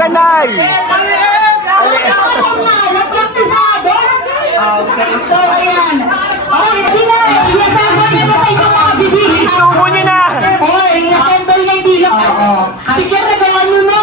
Bilisan, Nay! Okay, so ayan. Okay, sila. Iasama niyo na kayo mga bibili. Isumo niyo na! Okay, assemble na hindi lang. Oo. Bigyan na gawa nyo na.